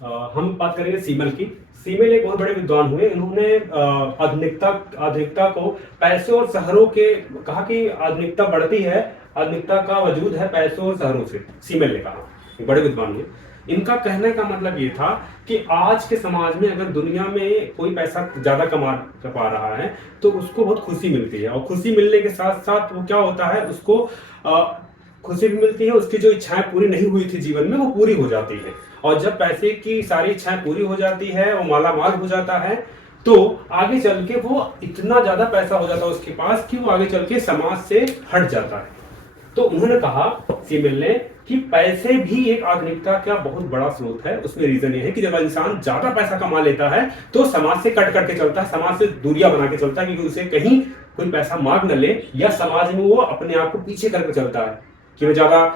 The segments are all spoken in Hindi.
हम बात करेंगे सीमल की। सीमल एक बहुत बड़े विद्वान हुए। इन्होंने आधुनिकता आधुनिकता को पैसे और शहरों के कहा कि आधुनिकता बढ़ती है, आधुनिकता का वजूद है पैसों और शहरों से। सीमल ने कहा, एक बड़े विद्वान हुए। इनका कहने का मतलब ये था कि आज के समाज में अगर दुनिया में कोई पैसा ज्यादा कमा पा रहा है तो उसको बहुत खुशी मिलती है, और खुशी मिलने के साथ साथ वो क्या होता है, उसको खुशी भी मिलती है, उसकी जो इच्छाएं पूरी नहीं हुई थी जीवन में वो पूरी हो जाती है। और जब पैसे की सारी इच्छाएं पूरी हो जाती है, वो माला माल हो जाता है, तो आगे चल के वो इतना ज्यादा पैसा हो जाता है उसके पास कि वो आगे चल के समाज से हट जाता है। तो उन्होंने कहा, सीमिल ने, कि पैसे भी एक आधुनिकता का बहुत बड़ा स्रोत है। उसमें रीजन ये है कि जब इंसान ज्यादा पैसा कमा लेता है तो समाज से कट करके चलता है, समाज से दूरियां बना के चलता है, क्योंकि उसे कहीं कोई पैसा मांग न ले, या समाज में वो अपने आप को पीछे करके चलता है कि वो ज्यादा।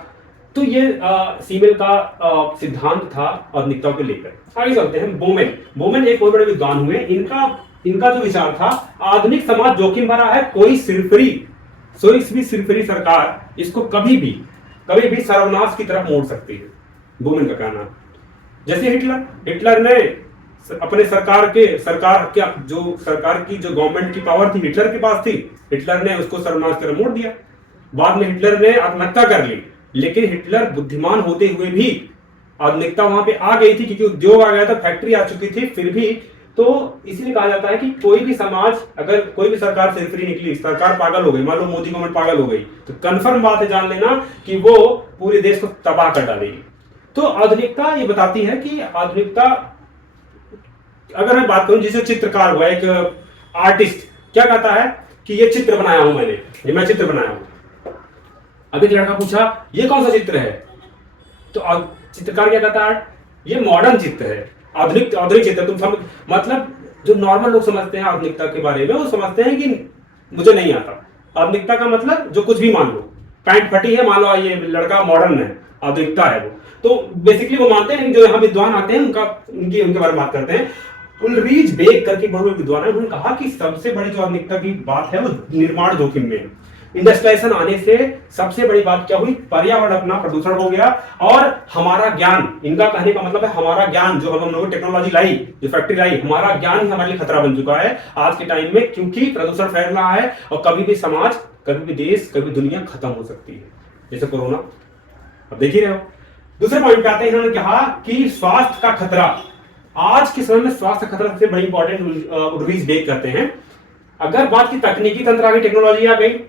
तो ये सीमेल का सिद्धांत था आधुनिकता को लेकर। आगे चलते हैं। बोमेन बोमेन एक बहुत बड़े विद्वान हुए। इनका इनका जो विचार था, आधुनिक समाज जोखिम भरा है, कोई सिरफिरी सरकार इसको कभी भी सर्वनाश की तरफ मोड़ सकती है, बोमेन का कहना। जैसे हिटलर ने अपने सरकार की जो गवर्नमेंट की पावर थी हिटलर के पास थी, हिटलर ने उसको सर्वनाश की तरफ मोड़ दिया। बाद में हिटलर ने आत्महत्या कर ली, लेकिन हिटलर बुद्धिमान होते हुए भी आधुनिकता वहां पे आ गई थी, क्योंकि उद्योग आ गया था, फैक्ट्री आ चुकी थी। फिर भी तो इसलिए कहा जाता है कि कोई भी समाज, अगर कोई भी सरकार सिरफिरी निकली, सरकार पागल हो गई, मान लो मोदी गवर्नमेंट पागल हो गई, तो कंफर्म बात है, जान लेना कि वो पूरे देश को तबाह कर डालेगी। तो आधुनिकता ये बताती है कि आधुनिकता, अगर मैं बात करूं, जैसे चित्रकार हुआ, एक आर्टिस्ट क्या कहता है कि ये चित्र बनाया हूं मैंने, ये मैं चित्र बनाया हूं। अब एक लड़का पूछा ये कौन सा चित्र है, तो चित्रकार क्या कहता है, ये मॉडर्न चित्र है, आधुनिक चित्र। तुम समझ, मतलब जो नॉर्मल लोग समझते हैं आधुनिकता के बारे में, वो समझते हैं कि मुझे नहीं आता। आधुनिकता का मतलब जो कुछ भी, मान लो पैंट फटी है, मान लो ये लड़का मॉडर्न है, आधुनिकता है वो। तो बेसिकली वो मानते हैं, जो यहाँ विद्वान आते हैं उनके बारे में बात करते हैं। उलरीज बेक करके बहुत विद्वान है, उन्होंने कहा कि सबसे बड़ी जो आधुनिकता की बात है वो निर्माण जोखिम में है। इंडस्ट्रियलाइजेशन आने से सबसे बड़ी बात क्या हुई, पर्यावरण अपना प्रदूषण हो गया, और हमारा ज्ञान, इनका कहने का मतलब है हमारा ज्ञान, जो हम लोग टेक्नोलॉजी लाई, जो फैक्ट्री लाई, हमारा ज्ञान ही हमारे लिए खतरा बन चुका है आज के टाइम में, क्योंकि प्रदूषण फैल रहा है, और कभी भी समाज, कभी भी देश, कभी दुनिया खत्म हो सकती है, जैसे कोरोना, अब देख ही रहे हो। दूसरे पॉइंट पे आते हैं, इन्होंने कहा कि स्वास्थ्य का खतरा, आज के समय में स्वास्थ्य खतरा सबसे बड़ी इंपॉर्टेंट उलरीज बेक करते हैं। अगर बात की तकनीकी तंत्र आ गई, टेक्नोलॉजी आ गई,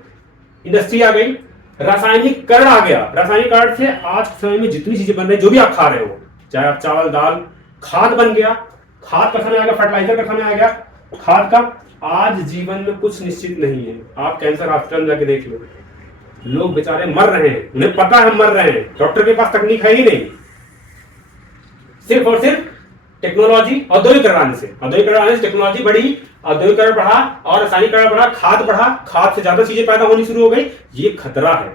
इंडस्ट्री आ गई, रासायनिक करण आ गया, रासायनिक करण से आज के समय में जितनी चीजें बन रही, जो भी आप खा रहे हो, चाहे आप चावल दाल, खाद बन गया, खाद का समय आ गया, फर्टिलाइजर का समय आ गया, खाद का। आज जीवन में कुछ निश्चित नहीं है। आप कैंसर हॉस्पिटल जाके देख लो, लोग बेचारे मर रहे हैं, उन्हें पता है मर रहे हैं, डॉक्टर के पास तकनीक है ही नहीं, सिर्फ और सिर्फ टेक्नोलॉजी, औद्योगिकरण से टेक्नोलॉजी बढ़ी, औद्योगिकरण बढ़ा, और रासायनिकरण बढ़ा, खाद बढ़ा, खाद से ज्यादा चीजें पैदा होनी शुरू हो गई, ये खतरा है।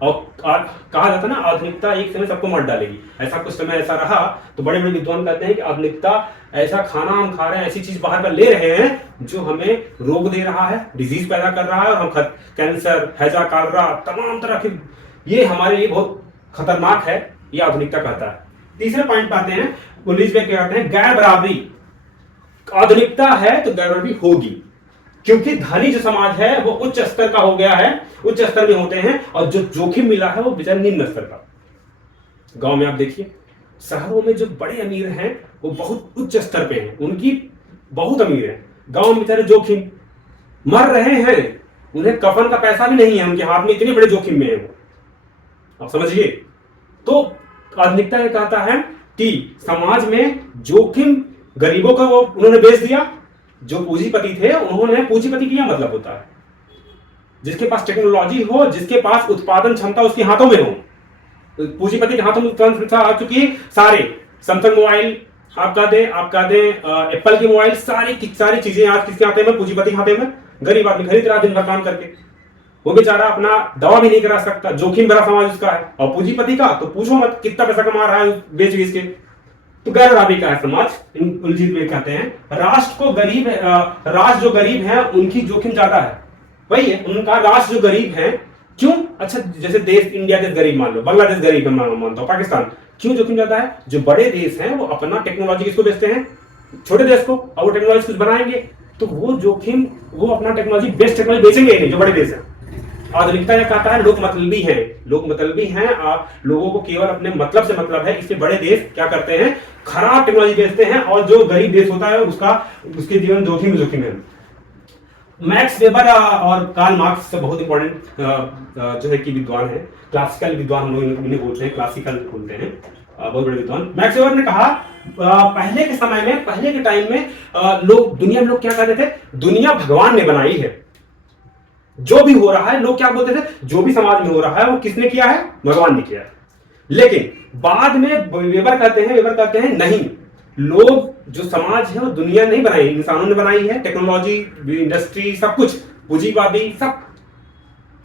और कहा जाता है ना, आधुनिकता एक समय सबको मार डालेगी। ऐसा कुछ समय ऐसा रहा, तो बड़े बड़े विद्वान कहते हैं कि आधुनिकता ऐसा खाना हम खा रहे हैं, ऐसी चीज बाहर का ले रहे हैं जो हमें रोग दे रहा है, डिजीज पैदा कर रहा है, और हम कैंसर, हैजा कालरा, तमाम तरह की, ये हमारे लिए बहुत खतरनाक है, ये आधुनिकता कहता है। तीसरे पॉइंट पे आते हैं, पुलिस में क्या कहते हैं, गैर बराबरी। आधुनिकता है तो गैर बराबरी होगी, क्योंकि धनी जो समाज है वो उच्च स्तर का हो गया है, उच्च स्तर में होते हैं, और जो जोखिम मिला है वो बेचारे निम्न स्तर का। गांव में आप देखिए, शहरों में जो बड़े अमीर हैं वो बहुत उच्च स्तर पे हैं, उनकी बहुत अमीर है, गांव में बेचारे जोखिम, मर रहे हैं, उन्हें कफन का पैसा भी नहीं है उनके हाथ में, इतने बड़े जोखिम में है वो, आप समझिए। तो आधुनिकता ये कहता है कि समाज में जोखिम, गरीबों का वो उन्होंने बेच दिया, जो पूंजीपति थे उन्होंने, पूंजीपति की क्या मतलब होता है, जिसके पास टेक्नोलॉजी हो, जिसके पास उत्पादन क्षमता उसके हाथों में हो। पूंजीपति के हाथों में उत्पादन क्षमता आ चुकी है, सारे सैमसंग मोबाइल आपका दे एप्पल की मोबाइल, सारी चीजें आज किसके हाथे में, पूंजीपति के हाथे में। गरीब आदमी खरीद रहा दिन भर काम करके, वो बेचारा अपना दवा भी नहीं करा सकता, जोखिम भरा समाज उसका है। और पूंजीपति का तो पूछो मत, कितना पैसा कमा रहा है बेच के। तो गैर बराबरी का है समाज, उलझीत में कहते हैं। राष्ट्र जो गरीब है उनकी जोखिम ज्यादा है, वही है उनका, राष्ट्र जो गरीब है क्यों? अच्छा, जैसे देश, इंडिया देश गरीब मान लो, बांग्लादेश गरीब है मानता हूं, पाकिस्तान, क्यों जोखिम ज्यादा है? जो बड़े देश हैं वो अपना टेक्नोलॉजी किसको बेचते हैं? छोटे देश को। अब वो टेक्नोलॉजी कुछ बनाएंगे तो वो जोखिम, वो अपना टेक्नोलॉजी, बेस्ट टेक्नोलॉजी बेचेंगे नहीं जो बड़े देश हैं। आधुनिकता यह कहता है लोग मतलबी हैं, लोग मतलबी हैं, लोगों को केवल अपने मतलब से मतलब है, इसलिए बड़े देश क्या करते हैं? खराब टेक्नोलॉजी बेचते हैं, और जो गरीब देश होता है उसके जीवन जोखिम जोखिम है। मैक्स वेबर और कार्ल मार्क्स बहुत इंपॉर्टेंट जो है कि विद्वान है, क्लासिकल विद्वान हम लोग इन्हें बोलते हैं, क्लासिकल बोलते हैं, बहुत बड़े विद्वान। मैक्स वेबर ने कहा पहले के समय में, पहले के टाइम में लोग, दुनिया में लोग क्या कहते थे? दुनिया भगवान ने बनाई है। जो भी हो रहा है लोग क्या बोलते थे? जो भी समाज में हो रहा है वो किसने किया है? भगवान ने किया है। लेकिन बाद में वेबर कहते हैं नहीं, लोग, जो समाज है वो दुनिया नहीं बनाई, इंसानों ने बनाई है। टेक्नोलॉजी, इंडस्ट्री, सब कुछ, पूंजीवादी, सब,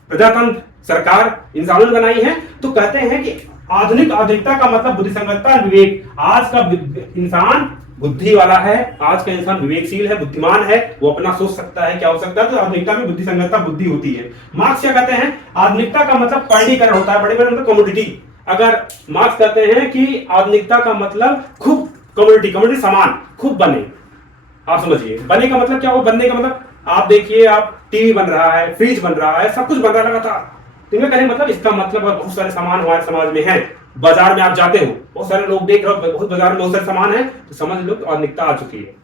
प्रजातंत्र, सरकार, इंसानों ने बनाई है। तो कहते हैं कि आधुनिकता का मतलब बुद्धिसंगतता, विवेक। आज का इंसान बुद्धि वाला है, आज का इंसान विवेकशील है, बुद्धिमान है, वो अपना सोच सकता है, क्या हो सकता है। तो आधुनिकता में बुद्धिसंगतता, बुद्धि होती है। मार्क्स क्या कहते हैं? आधुनिकता का मतलब परिणीकरण होता है, बड़े बड़े मतलब कमोडिटी। अगर मार्क्स कहते हैं कि आधुनिकता का मतलब खूब कमोडिटी सामान खूब बने। आप समझिए, बने का मतलब क्या हो? बनने का मतलब आप देखिए, आप टीवी बन रहा है, फ्रिज बन रहा है, सब कुछ बन रहा है लगातार। तो कहने मतलब, इसका मतलब बहुत सारे सामान हमारे समाज में है। बाजार में आप जाते हो, बहुत सारे लोग देख रहे हो, बहुत बाजार में बहुत सारे सामान है, तो समझ लो आधुनिकता आ चुकी है।